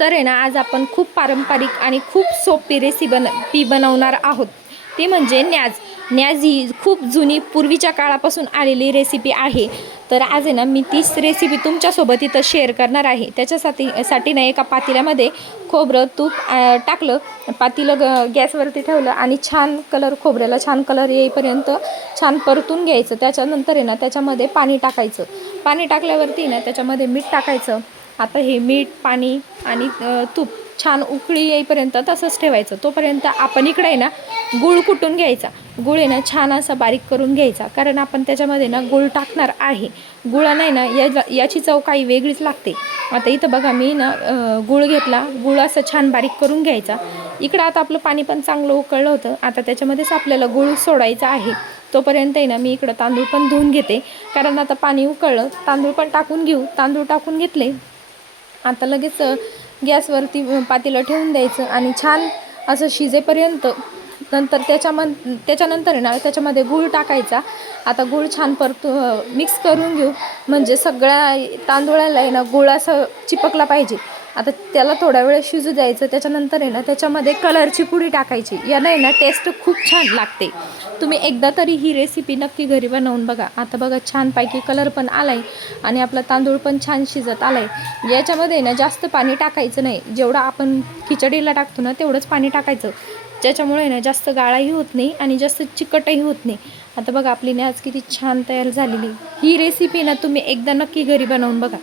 तर आहे ना, आज आपण खूप पारंपरिक आणि खूप सोपी रेसिपी बनवणार आहोत. ते म्हणजे न्याज ही खूप जुनी पूर्वीच्या काळापासून आलेली रेसिपी आहे. तर आज आहे ना, मी तीच रेसिपी तुमच्यासोबत इथं शेअर करणार आहे. त्याच्यासाठी ना एका पातेल्यामध्ये खोबरं तूप टाकलं, पातेलं गॅसवरती ठेवलं आणि खोबऱ्याला छान कलर येईपर्यंत छान परतून घ्यायचं. त्याच्यानंतर आहे ना, त्याच्यामध्ये पाणी टाकायचं. पाणी टाकल्यावरती ना त्याच्यामध्ये मीठ टाकायचं. आता हे मीठ, पाणी आणि तूप छान उकळी येईपर्यंत तसंच ठेवायचं. तोपर्यंत आपण इकडे आहे ना गूळ कुटून घ्यायचा. गूळ आहे ना छान असा बारीक करून घ्यायचा, कारण आपण त्याच्यामध्ये ना गूळ टाकणार आहे. गुळाने ना याची चव काही वेगळीच लागते. आता इथं बघा, मी ना गूळ घेतला. गूळ असं छान बारीक करून घ्यायचा. इकडं आता आपलं पाणी पण चांगलं उकळलं होतं. आता त्याच्यामध्येच आपल्याला गूळ सोडायचा आहे. तोपर्यंत आहे ना मी इकडं तांदूळ पण धुवून घेते, कारण आता पाणी उकळलं. तांदूळ पण टाकून घेऊ. तांदूळ टाकून घेतले. आता लगेच गॅसवरती पातेलं ठेवून द्यायचं आणि छान असं शिजेपर्यंत. त्याच्यानंतर आहे ना त्याच्यामध्ये गूळ टाकायचा. आता गूळ छान मिक्स करून घेऊ, म्हणजे सगळ्या तांदूळाला आहे ना गूळ असं चिपकला पाहिजे. आता त्याला थोडा वेळ शिजू द्यायचं. त्याच्यानंतर आहे ना त्याच्यामध्ये कलरची पुडी टाकायची. यानं आहे ना टेस्ट खूप छान लागते. तुम्ही एकदा तरी ही रेसिपी नक्की घरी बनवून बघा. आता बघा, छानपैकी कलर पण आला आहे आणि आपला तांदूळ पण छान शिजत आला आहे. याच्यामध्ये ना जास्त पाणी टाकायचं नाही. जेवढं आपण खिचडीला टाकतो ना तेवढंच पाणी टाकायचं. त्याच्यामुळे ना जास्त गाळाही होत नाही आणि जास्त चिकटही होत नाही. आता बघा, आपली न्याज किती छान तयार झालेली. ही रेसिपी ना तुम्ही एकदा नक्की घरी बनवून बघा.